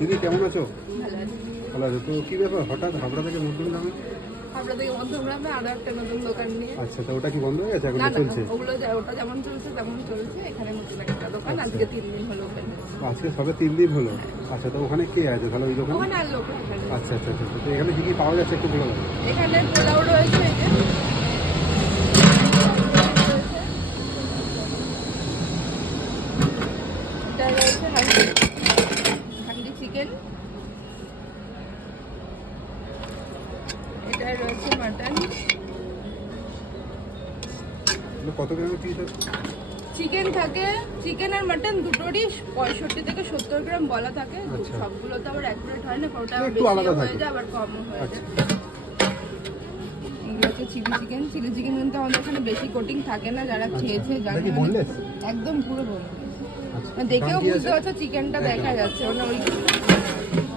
দিদি কেমন আছো? ভালো আছি। ভালো আছো তো? কি ব্যাপার হঠাৎ হাবড়া থেকে মধ্যমগ্রামে? হাবড়া থেকে মধ্যমগ্রামে আরো একটা নতুন দোকান নিয়ে। আচ্ছা, তো ওটা কি বন্ধ হয়ে গেছে এখন না না, চলছে? ওটা যেমন চলছে তেমন চলছে। এখানে নতুন একটা দোকান আচ্ছা। আজকে 3 দিন হলো ওপেন। আজকে সবে 3 দিন হলো। আচ্ছা, তো ওখানে কে আছে তাহলে ওই দোকানে? ওখানে আর লোক নেই এখানে। আচ্ছা আচ্ছা আচ্ছা, তো এখানে কি কি পাওয়া যাচ্ছে একটু বলে দাও। এখানে পোলাও রয়েছে, এই যে এটা রয়েছে হান্ডি চিকেন, এটা রয়েছে মাটন, কত গ্রামের পিস আছে? চিকেন থাকে, চিকেন আর মাটন দুটোরই 65 থেকে 70 গ্রাম বলা থাকে। আচ্ছা। সবগুলো তো আবার অ্যাকুরেট হয় না, কোনটা একটু বেশি আলাদা হয়ে থাকে। যায় আবার কমও হয়ে আচ্ছা। যায়। এগুলো হচ্ছে চিলি চিকেন কিন্তু আমাদের এখানে বেশি কোটিং থাকে না, যারা খেয়েছে এটা জানে। কি boneless? একদম পুরো বলবে, আচ্ছা, দেখেও দাম কি বুঝতে আছে? পারছো চিকেনটা দেখা যাচ্ছে। মানে ওই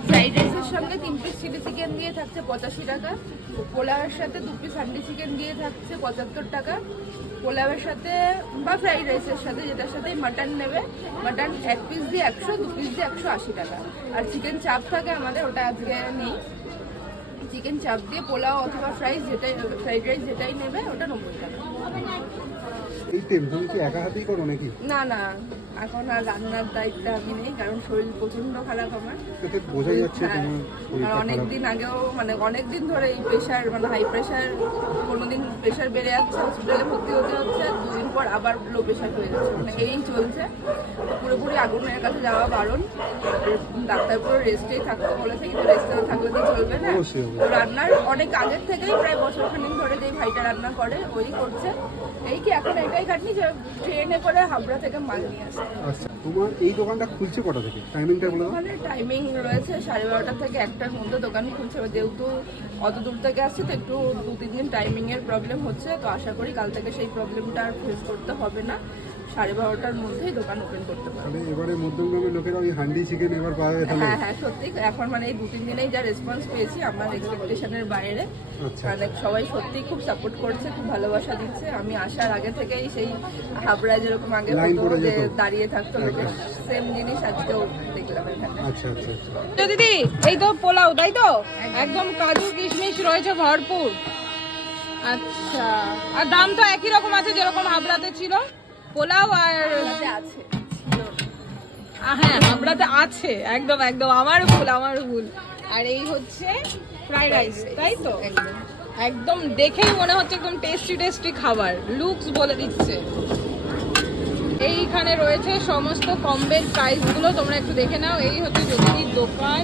ফ্রাইড রাইসের সঙ্গে 3 পিস চিলি চিকেন দিয়ে থাকছে 85 টাকা, পোলাওয়ের সাথে 2 পিস হান্ডি চিকেন দিয়ে থাকছে 75 টাকা, পোলাওয়ের সাথে বা ফ্রাইড রাইসের সাথে যেটার সাথে মাটন নেবে, মাটন 1 পিস দিয়ে 100, 2 পিস দিয়ে 180 টাকা। আর চিকেন চাপ থাকে আমাদের, ওটা আজকে নেই। চিকেন চাপ দিয়ে পোলাও অথবা ফ্রাইড রাইস যেটাই নেবে ওটা 90 টাকা। এই তেল তুমি কি একা হাতেই করো নাকি? না না, এখন আর রান্নার দায়িত্ব আমি নেই, কারণ শরীর প্রচন্ড খারাপ আমার। এতে বোঝা যাচ্ছে হ্যাঁ, তোমার শরীরটা খারাপ। অনেকদিন আগেও মানে অনেকদিন ধরে এই প্রেশার মানে হাই প্রেশার, কোনোদিন প্রেশার বেড়ে যাচ্ছে, হসপিটালে ভর্তি হতে হচ্ছে, আর 2 দিন পর আবার লো প্রেশার হয়ে যাচ্ছে। মানে এই চলছে, পুরোপুরি আগুনের কাছে যাওয়া বারণ। ডাক্তার পুরো রেস্টেই থাকতে বলেছে, কিন্তু রেস্টে থাকলে তো চলবে না। অবশ্যই, অবশ্যই। তো রান্নার অনেক আগের থেকেই প্রায় বছরখানেক ধরে যে ভাইটা রান্না করে ওই করছে। এই কি এখন এটাই খাটনি যে ট্রেনে করে হাবড়া থেকে মাল নিয়ে আসে। আচ্ছা, তোমার এই দোকানটা খুলছে কটা থেকে? টাইমিংটা বলে দাও। ওখানে টাইমিং রয়েছে 12:30 থেকে 1টার মধ্যে দোকান খুলছে। যেহেতু অত দূর থেকে আসছে তো একটু 2-3 দিন টাইমিং এর প্রবলেম হচ্ছে, তো আশা করি কাল থেকে সেই প্রবলেমটা আর ফেস করতে হবে না। 12:30টার মধ্যেই দোকান ওপেন করতে পারবে। তাহলে এবারে মধ্যমগ্রামের লোকেরা ওই হান্ডি চিকেন এবার পাবে তাহলে? হ্যাঁ হ্যাঁ, সত্যি এখন মানে এই 2-3 দিনেই যা রেসপন্স পেয়েছি আমার এক্সপেকটেশনের বাইরে। আচ্ছা। মানে সবাই সত্যি খুব সাপোর্ট করছে, খুব ভালোবাসা দিচ্ছে। আমি আসার আগে থেকেই সেই হাবড়া যেরকম আগে লাইন হতো পড়ে যে যেত। দাঁড়িয়ে থাকতো লোকের, সেম জিনিস আজকেও দেখলাম এখানে। আচ্ছা আচ্ছা আচ্ছা। তো দিদি এই তো পোলাও তাই তো, একদম কাজু কিশমিশ রয়েছে ভরপুর। আচ্ছা, আর দাম তো একই রকম আছে যেরকম হাবড়াতে ছিল পোলাও আর সাথে আছে হ্যাঁ হাবড়াতে আছে, একদম একদম আমার ভুল। আর এই হচ্ছে ফ্রাইড রাইস তাই তো, একদম। একদম দেখেই মনে হচ্ছে একদম টেস্টি খাবার, লুকস বলে দিচ্ছে। এইখানে রয়েছে সমস্ত কমবের প্রাইসগুলো, তোমরা একটু দেখে নাও। এই হচ্ছে জ্যোতির দোকান।